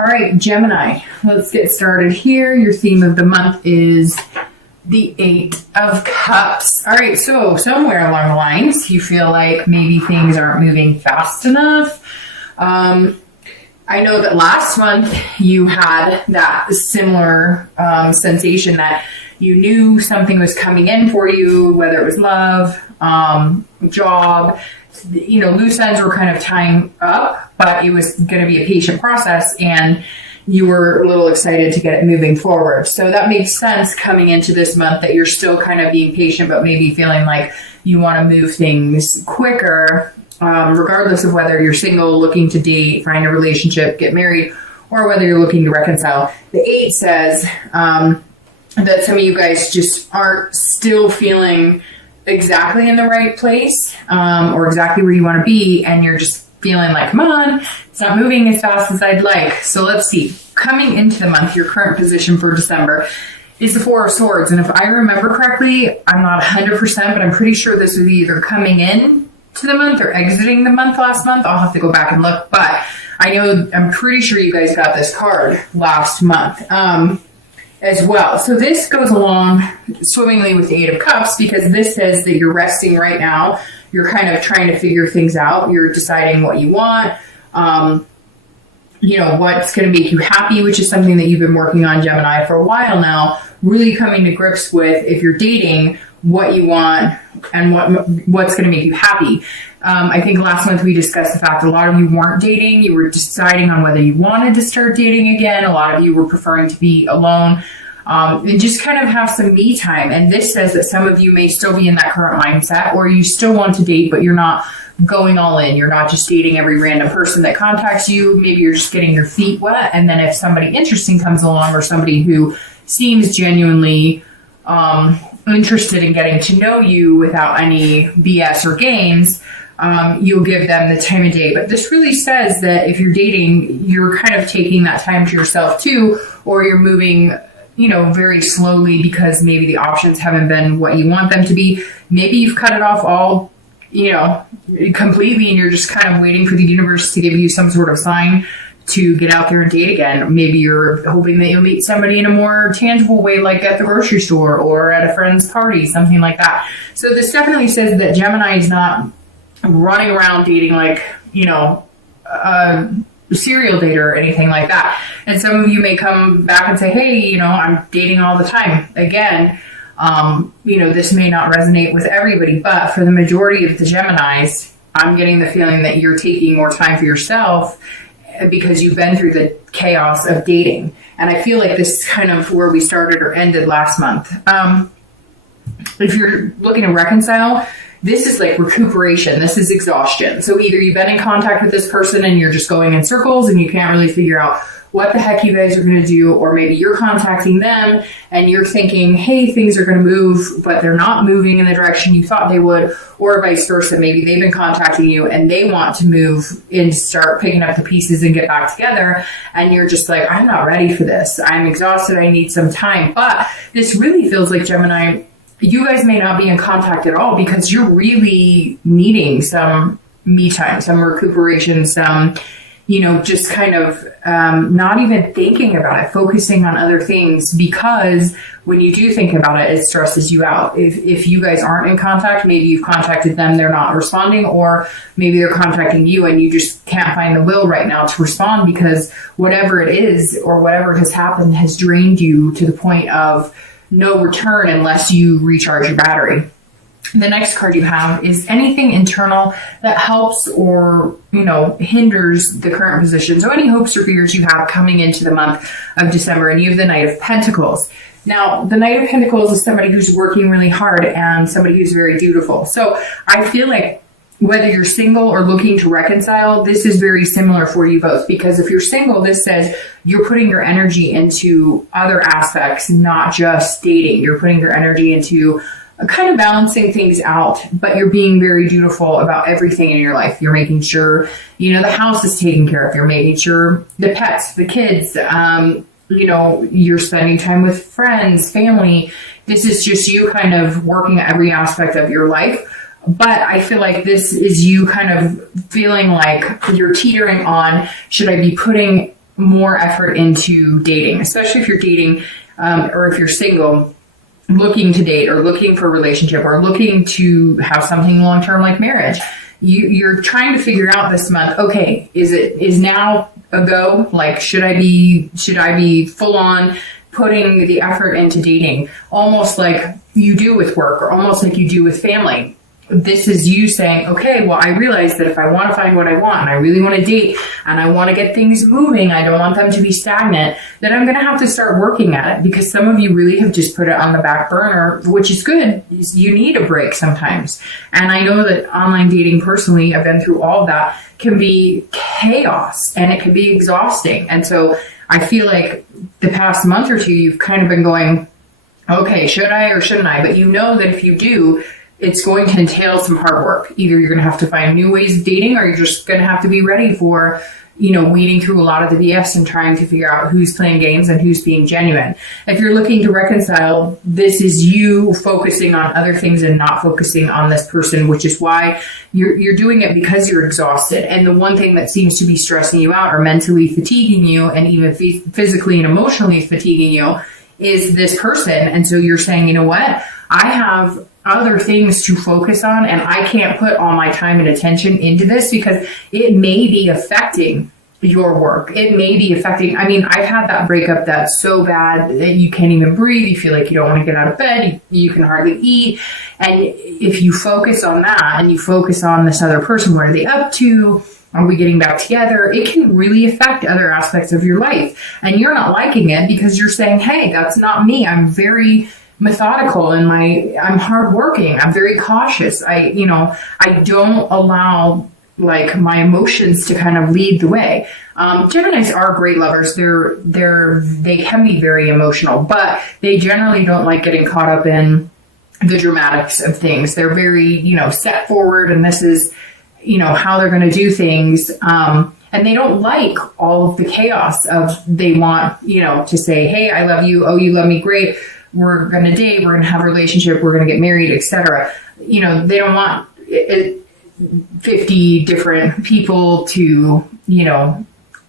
All right, Gemini, let's get started here. Your theme of the month is the Eight of Cups. All right, so somewhere along the lines, you feel like maybe things aren't moving fast enough. I know that last month you had that similar sensation that you knew something was coming in for you, whether it was love, job, loose ends were kind of tying up, but it was going to be a patient process and you were a little excited to get it moving forward. So that makes sense coming into this month that you're still kind of being patient, but maybe feeling like you want to move things quicker, regardless of whether you're single, looking to date, find a relationship, get married, or whether you're looking to reconcile. The 8 says that some of you guys just aren't still feeling exactly in the right place or exactly where you want to be, and you're just feeling like, come on, it's not moving as fast as I'd like. So let's see. Coming into the month, your current position for December is the 4 of Swords. And if I remember correctly, I'm not 100%, but I'm pretty sure this was either coming in to the month or exiting the month last month. I'll have to go back and look, but I'm pretty sure you guys got this card last month as well. So this goes along swimmingly with the 8 of Cups because this says that you're resting right now. You're kind of trying to figure things out. You're deciding what you want, what's going to make you happy, which is something that you've been working on, Gemini, for a while now, really coming to grips with, if you're dating, what you want and what's going to make you happy. I think last month we discussed the fact that a lot of you weren't dating. You were deciding on whether you wanted to start dating again. A lot of you were preferring to be alone and just kind of have some me time. And this says that some of you may still be in that current mindset, or you still want to date, but you're not going all in. You're not just dating every random person that contacts you. Maybe you're just getting your feet wet. And then if somebody interesting comes along, or somebody who seems genuinely interested in getting to know you without any BS or games, you'll give them the time of day. But this really says that if you're dating, you're kind of taking that time to yourself too, or you're moving very slowly because maybe the options haven't been what you want them to be. Maybe you've cut it off all, completely, and you're just kind of waiting for the universe to give you some sort of sign to get out there and date again. Maybe you're hoping that you'll meet somebody in a more tangible way, like at the grocery store or at a friend's party, something like that. So this definitely says that Gemini is not running around dating like, a serial dater or anything like that. And some of you may come back and say, hey, I'm dating all the time. Again, this may not resonate with everybody, but for the majority of the Geminis, I'm getting the feeling that you're taking more time for yourself because you've been through the chaos of dating. And I feel like this is kind of where we started or ended last month. If you're looking to reconcile, this is like recuperation. This is exhaustion. So either you've been in contact with this person and you're just going in circles and you can't really figure out what the heck you guys are going to do, or maybe you're contacting them and you're thinking, hey, things are going to move, but they're not moving in the direction you thought they would, or vice versa. Maybe they've been contacting you and they want to move and start picking up the pieces and get back together. And you're just like, I'm not ready for this. I'm exhausted. I need some time. But this really feels like, Gemini, you guys may not be in contact at all because you're really needing some me time, some recuperation, some, just kind of not even thinking about it, focusing on other things, because when you do think about it, it stresses you out. If you guys aren't in contact, maybe you've contacted them, they're not responding, or maybe they're contacting you and you just can't find the will right now to respond because whatever it is or whatever has happened has drained you to the point of no return unless you recharge your battery. The next card you have is anything internal that helps or, hinders the current position. So any hopes or fears you have coming into the month of December, and you have the Knight of Pentacles. Now, the Knight of Pentacles is somebody who's working really hard and somebody who's very dutiful. So I feel like whether you're single or looking to reconcile, this is very similar for you both. Because if you're single, this says you're putting your energy into other aspects, not just dating. You're putting your energy into kind of balancing things out, but you're being very dutiful about everything in your life. You're making sure, the house is taken care of. You're making sure the pets, the kids, you're spending time with friends, family. This is just you kind of working every aspect of your life. But I feel like this is you kind of feeling like you're teetering on, should I be putting more effort into dating, especially if you're dating or if you're single, looking to date or looking for a relationship or looking to have something long-term like marriage. You're trying to figure out this month, okay, is now a go? Like, should I be full on putting the effort into dating, almost like you do with work or almost like you do with family? This is you saying, okay, well, I realize that if I want to find what I want and I really want to date and I want to get things moving, I don't want them to be stagnant, then I'm going to have to start working at it, because some of you really have just put it on the back burner, which is good. You need a break sometimes. And I know that online dating, personally, I've been through all of that, can be chaos and it can be exhausting. And so I feel like the past month or two, you've kind of been going, okay, should I or shouldn't I? But you know that if you do, it's going to entail some hard work. Either you're going to have to find new ways of dating, or you're just going to have to be ready for, weeding through a lot of the BS and trying to figure out who's playing games and who's being genuine. If you're looking to reconcile, this is you focusing on other things and not focusing on this person, which is why you're doing it, because you're exhausted. And the one thing that seems to be stressing you out or mentally fatiguing you and even physically and emotionally fatiguing you is this person. And so you're saying, you know what? I have other things to focus on, and I can't put all my time and attention into this because it may be affecting your work. It may be affecting, I've had that breakup that's so bad that you can't even breathe. You feel like you don't want to get out of bed. You can hardly eat. And if you focus on that and you focus on this other person, what are they up to? Are we getting back together? It can really affect other aspects of your life. And you're not liking it because you're saying, hey, that's not me. I'm very methodical and I'm hardworking. I'm very cautious. I don't allow my emotions to kind of lead the way. Geminis are great lovers. They can be very emotional, but they generally don't like getting caught up in the dramatics of things. They're very, set forward, and this is, how they're going to do things. And they don't like all of the chaos of, they want, to say, hey, I love you. Oh, you love me. Great. We're going to date. We're going to have a relationship. We're going to get married, etc. They don't want 50 different people to,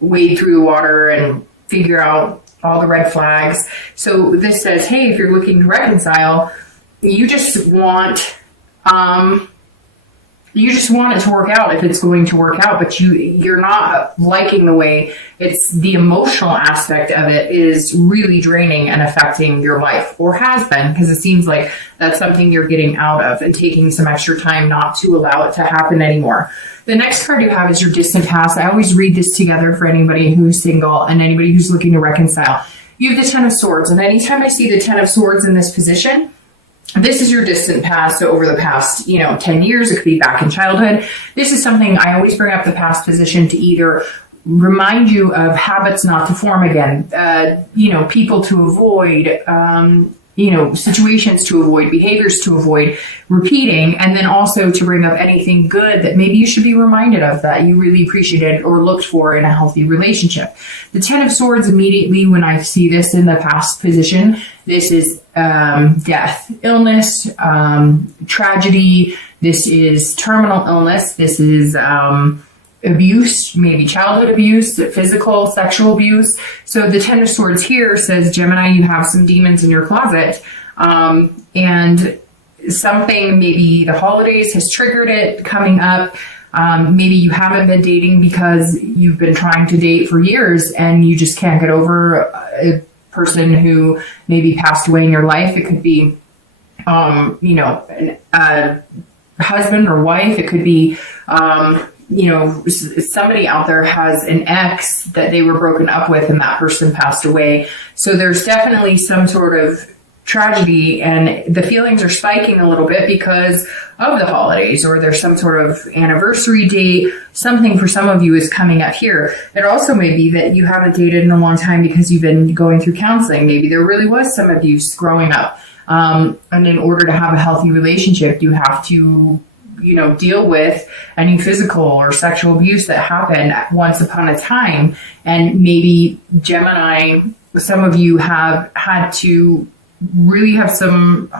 wade through the water and figure out all the red flags. So this says, hey, if you're looking to reconcile, you just want it to work out if it's going to work out, but you're not liking the way it's, the emotional aspect of it is really draining and affecting your life, or has been, because it seems like that's something you're getting out of and taking some extra time not to allow it to happen anymore. The next card you have is your distant past. I always read this together for anybody who's single and anybody who's looking to reconcile. You have the Ten of Swords, and anytime I see the Ten of Swords in this position, this is your distant past over the past, 10 years. It could be back in childhood. This is something I always bring up, the past position, to either remind you of habits not to form again, people to avoid, situations to avoid, behaviors to avoid repeating, and then also to bring up anything good that maybe you should be reminded of that you really appreciated or looked for in a healthy relationship. The Ten of Swords, immediately when I see this in the past position, this is death, illness, tragedy. This is terminal illness. This is abuse, maybe childhood abuse, physical, sexual abuse. So the Ten of Swords here says, Gemini, you have some demons in your closet, and something, maybe the holidays has triggered it coming up. Maybe you haven't been dating because you've been trying to date for years and you just can't get over a person who maybe passed away in your life. It could be, a husband or wife. It could be, somebody out there has an ex that they were broken up with and that person passed away. So there's definitely some sort of tragedy, and the feelings are spiking a little bit because of the holidays, or there's some sort of anniversary date. Something for some of you is coming up here. It also may be that you haven't dated in a long time because you've been going through counseling. Maybe there really was some abuse growing up. And in order to have a healthy relationship, you have to deal with any physical or sexual abuse that happened once upon a time. And maybe Gemini, some of you have had to really have some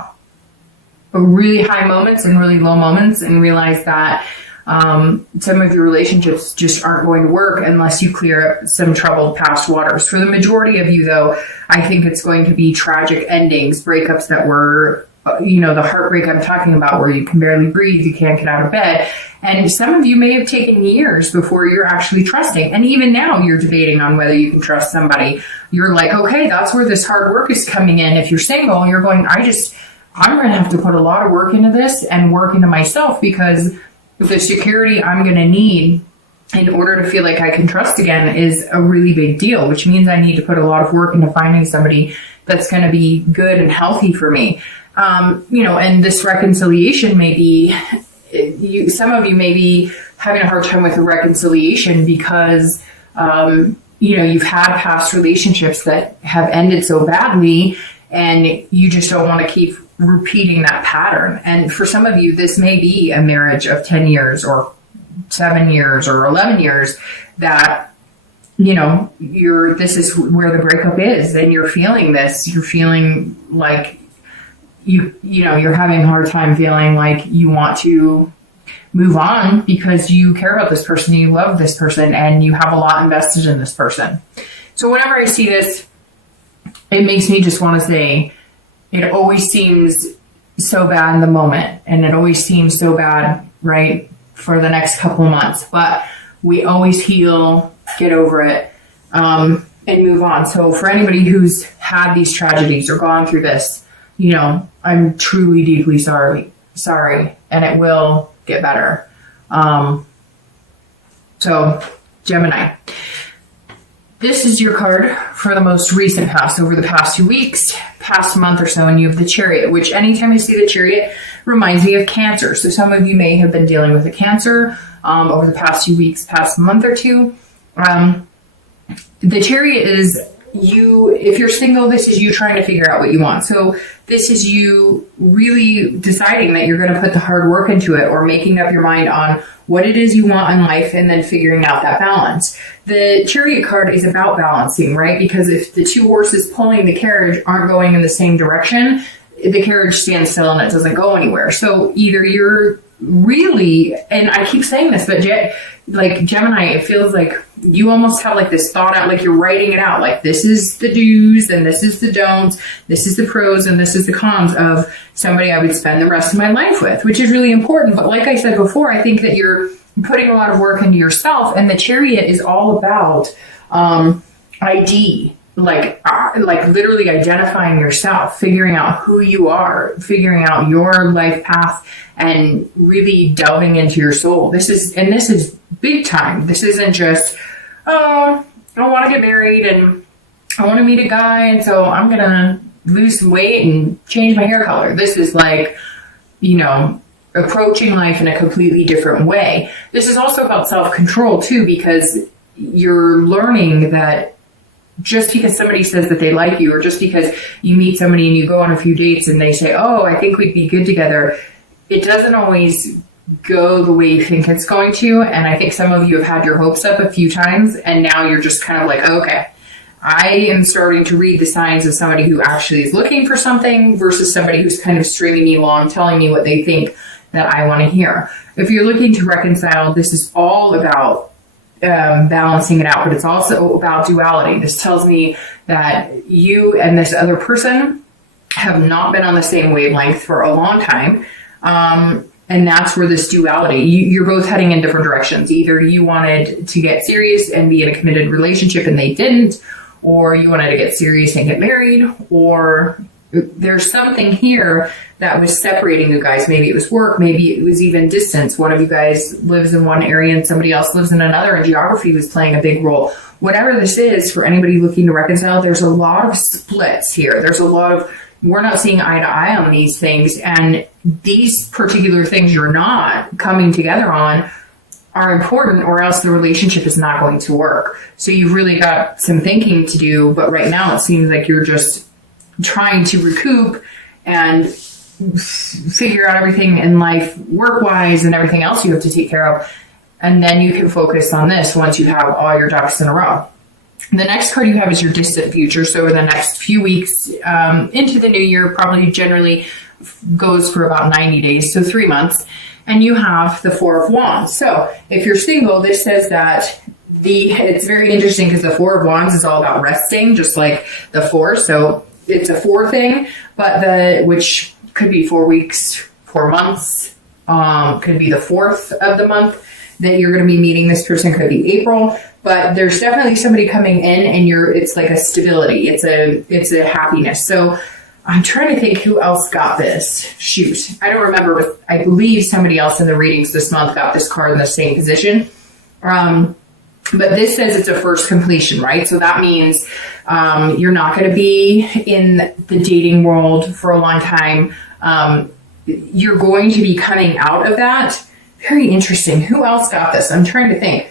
really high moments and really low moments and realize that Some of your relationships just aren't going to work unless you clear up some troubled past waters. For the majority of you, though, I think it's going to be tragic endings, breakups that were, the heartbreak I'm talking about, where you can barely breathe, you can't get out of bed. And some of you may have taken years before you're actually trusting. And even now you're debating on whether you can trust somebody. You're like, okay, that's where this hard work is coming in. If you're single, you're going, I'm going to have to put a lot of work into this and work into myself, because the security I'm going to need in order to feel like I can trust again is a really big deal, which means I need to put a lot of work into finding somebody that's going to be good and healthy for me. And this reconciliation may be, some of you may be having a hard time with a reconciliation because, you've had past relationships that have ended so badly, and you just don't want to keep repeating that pattern. And for some of you, this may be a marriage of 10 years or 7 years or 11 years that, this is where the breakup is, and you're feeling this. You're feeling like you're having a hard time feeling like you want to move on because you care about this person, you love this person, and you have a lot invested in this person. So whenever I see this, it makes me just want to say, it always seems so bad in the moment, and it always seems so bad, right, for the next couple of months. But we always heal, get over it, and move on. So for anybody who's had these tragedies or gone through this, I'm truly deeply sorry, and it will get better. So Gemini, this is your card for the most recent past, over the past 2 weeks, past month or so, and you have the Chariot, which anytime I see the Chariot reminds me of Cancer. So some of you may have been dealing with a Cancer over the past 2 weeks, past month or two. The Chariot is you, if you're single, this is you trying to figure out what you want. So this is you really deciding that you're going to put the hard work into it, or making up your mind on what it is you want in life, and then figuring out that balance. The Chariot card is about balancing, right? Because if the two horses pulling the carriage aren't going in the same direction, the carriage stands still and it doesn't go anywhere. So either you're really, and I keep saying this, but like Gemini, it feels like you almost have like this thought out, like you're writing it out, like this is the do's and this is the don'ts, this is the pros and this is the cons of somebody I would spend the rest of my life with, which is really important. But like I said before, I think that you're putting a lot of work into yourself, and the Chariot is all about ID, like literally identifying yourself, figuring out who you are, figuring out your life path, and really delving into your soul. This is big time. This isn't just, I want to get married and I want to meet a guy, and so I'm going to lose some weight and change my hair color. This is like, approaching life in a completely different way. This is also about self-control too, because you're learning that just because somebody says that they like you, or just because you meet somebody and you go on a few dates and they say, oh, I think we'd be good together, it doesn't always go the way you think it's going to. And I think some of you have had your hopes up a few times, and now you're just kind of like, okay, I am starting to read the signs of somebody who actually is looking for something versus somebody who's kind of stringing me along, telling me what they think that I want to hear. If you're looking to reconcile, this is all about balancing it out, but it's also about duality. This tells me that you and this other person have not been on the same wavelength for a long time. And that's where this duality, you're both heading in different directions. Either you wanted to get serious and be in a committed relationship and they didn't, or you wanted to get serious and get married, or there's something here that was separating you guys. Maybe it was work, maybe it was even distance. One of you guys lives in one area and somebody else lives in another, and geography was playing a big role. Whatever this is, for anybody looking to reconcile, there's a lot of splits here. There's a lot of, we're not seeing eye to eye on these things, and these particular things you're not coming together on are important, or else the relationship is not going to work. So you've really got some thinking to do, but right now it seems like you're just trying to recoup and figure out everything in life, work-wise, and everything else you have to take care of. And then you can focus on this once you have all your ducks in a row. The next card you have is your distant future. So in the next few weeks into the new year, probably generally goes for about 90 days, so 3 months. And you have the Four of Wands. So if you're single, this says that it's very interesting because the Four of Wands is all about resting, just like the Four. So it's a 4 thing, but which could be 4 weeks, 4 months, could be the 4th of the month that you're going to be meeting this person, could be April, but there's definitely somebody coming in and it's like a stability. It's a happiness. So I'm trying to think who else got this. Shoot. I don't remember, but I believe somebody else in the readings this month got this card in the same position. But this says it's a first completion, right? So that means you're not going to be in the dating world for a long time. You're going to be coming out of that. Very interesting. Who else got this? I'm trying to think.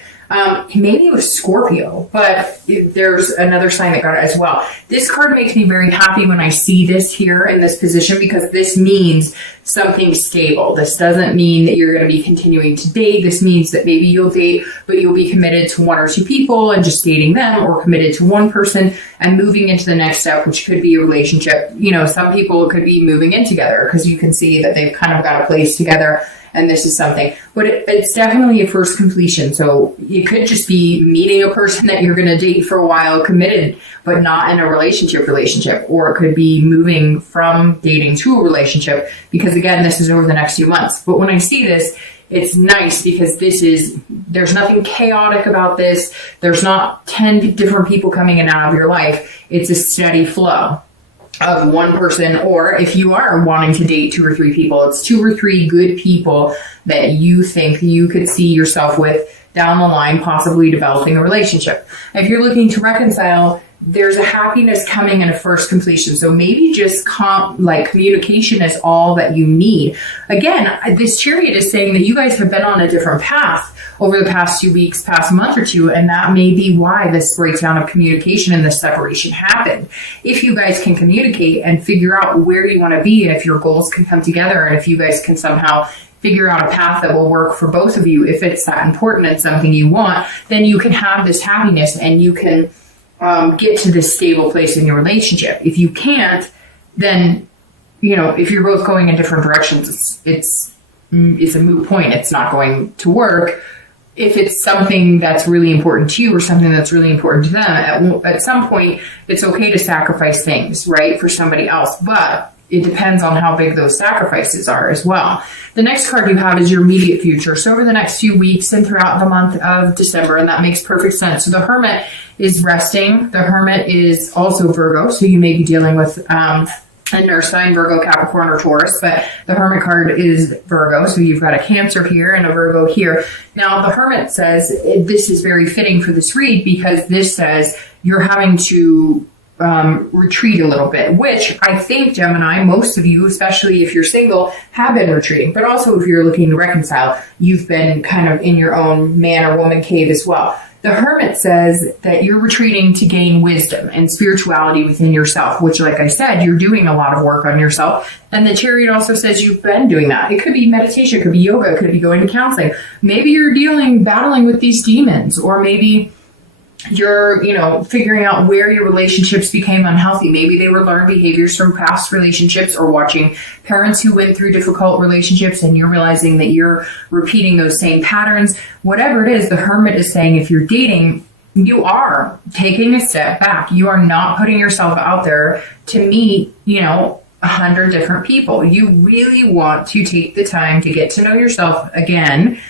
Maybe it was Scorpio, but there's another sign that got it as well. This card makes me very happy when I see this here in this position, because this means something stable. This doesn't mean that you're going to be continuing to date. This means that maybe you'll date, but you'll be committed to 1 or 2 people and just dating them, or committed to one person and moving into the next step, which could be a relationship. You know, some people could be moving in together because you can see that they've kind of got a place together. And this is something, but it's definitely a first completion. So you could just be meeting a person that you're going to date for a while, committed, but not in a relationship, or it could be moving from dating to a relationship, because again, this is over the next few months. But when I see this, it's nice because there's nothing chaotic about this. There's not 10 different people coming in and out of your life. It's a steady flow of one person, or if you are wanting to date 2 or 3 people, it's 2 or 3 good people that you think you could see yourself with down the line, possibly developing a relationship. If you're looking to reconcile, there's a happiness coming in a first completion. So maybe just communication is all that you need. Again, this Chariot is saying that you guys have been on a different path over the past few weeks, past month or two, and that may be why this breakdown of communication and this separation happened. If you guys can communicate and figure out where you want to be, and if your goals can come together, and if you guys can somehow figure out a path that will work for both of you, if it's that important and something you want, then you can have this happiness and you can get to this stable place in your relationship. If you can't, then, you know, if you're both going in different directions, it's a moot point. It's not going to work. If it's something that's really important to you or something that's really important to them, at some point, it's okay to sacrifice things, right, for somebody else. But it depends on how big those sacrifices are as well. The next card you have is your immediate future. So over the next few weeks and throughout the month of December, and that makes perfect sense. So the Hermit is resting. The Hermit is also Virgo, so you may be dealing with a nurse sign, Virgo, Capricorn, or Taurus, but the Hermit card is Virgo, so you've got a Cancer here and a Virgo here. Now, the Hermit says this is very fitting for this read because this says you're having to retreat a little bit, which I think, Gemini, most of you, especially if you're single, have been retreating, but also if you're looking to reconcile, you've been kind of in your own man or woman cave as well. The Hermit says that you're retreating to gain wisdom and spirituality within yourself, which, like I said, you're doing a lot of work on yourself. And the Chariot also says you've been doing that. It could be meditation, it could be yoga, it could be going to counseling. Maybe you're battling with these demons, or maybe you're, figuring out where your relationships became unhealthy. Maybe they were learned behaviors from past relationships, or watching parents who went through difficult relationships, and you're realizing that you're repeating those same patterns. Whatever it is, the Hermit is saying if you're dating, you are taking a step back. You are not putting yourself out there to meet, 100 different people. You really want to take the time to get to know yourself again,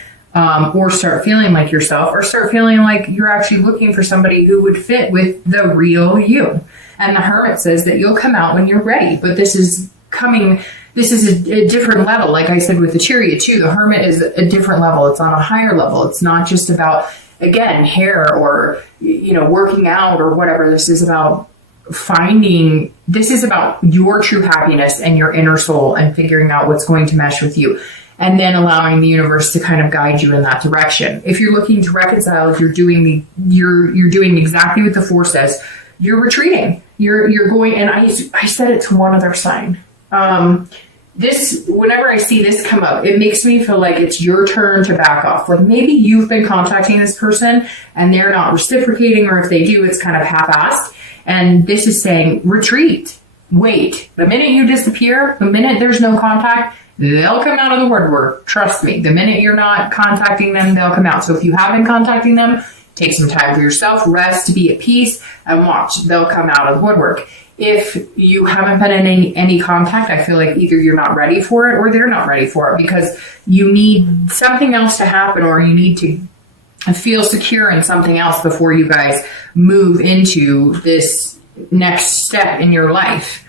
or start feeling like yourself, or start feeling like you're actually looking for somebody who would fit with the real you. And the Hermit says that you'll come out when you're ready, but this is a different level. Like I said with the Chariot too, the Hermit is a different level. It's on a higher level. It's not just about, again, hair or, working out or whatever. This is about your true happiness and your inner soul, and figuring out what's going to mesh with you, and then allowing the universe to kind of guide you in that direction. If you're looking to reconcile, if you're doing exactly what the 4 says, you're retreating. You're going, and I said it to one other sign. Whenever I see this come up, it makes me feel like it's your turn to back off. Like maybe you've been contacting this person and they're not reciprocating, or if they do, it's kind of half-assed. And this is saying retreat. wait. The minute you disappear, the minute there's no contact, they'll come out of the woodwork. Trust me. The minute you're not contacting them, they'll come out. So if you have been contacting them, take some time for yourself, rest, be at peace, and watch. They'll come out of the woodwork. If you haven't been in any contact, I feel like either you're not ready for it or they're not ready for it, because you need something else to happen, or you need to feel secure in something else before you guys move into this next step in your life.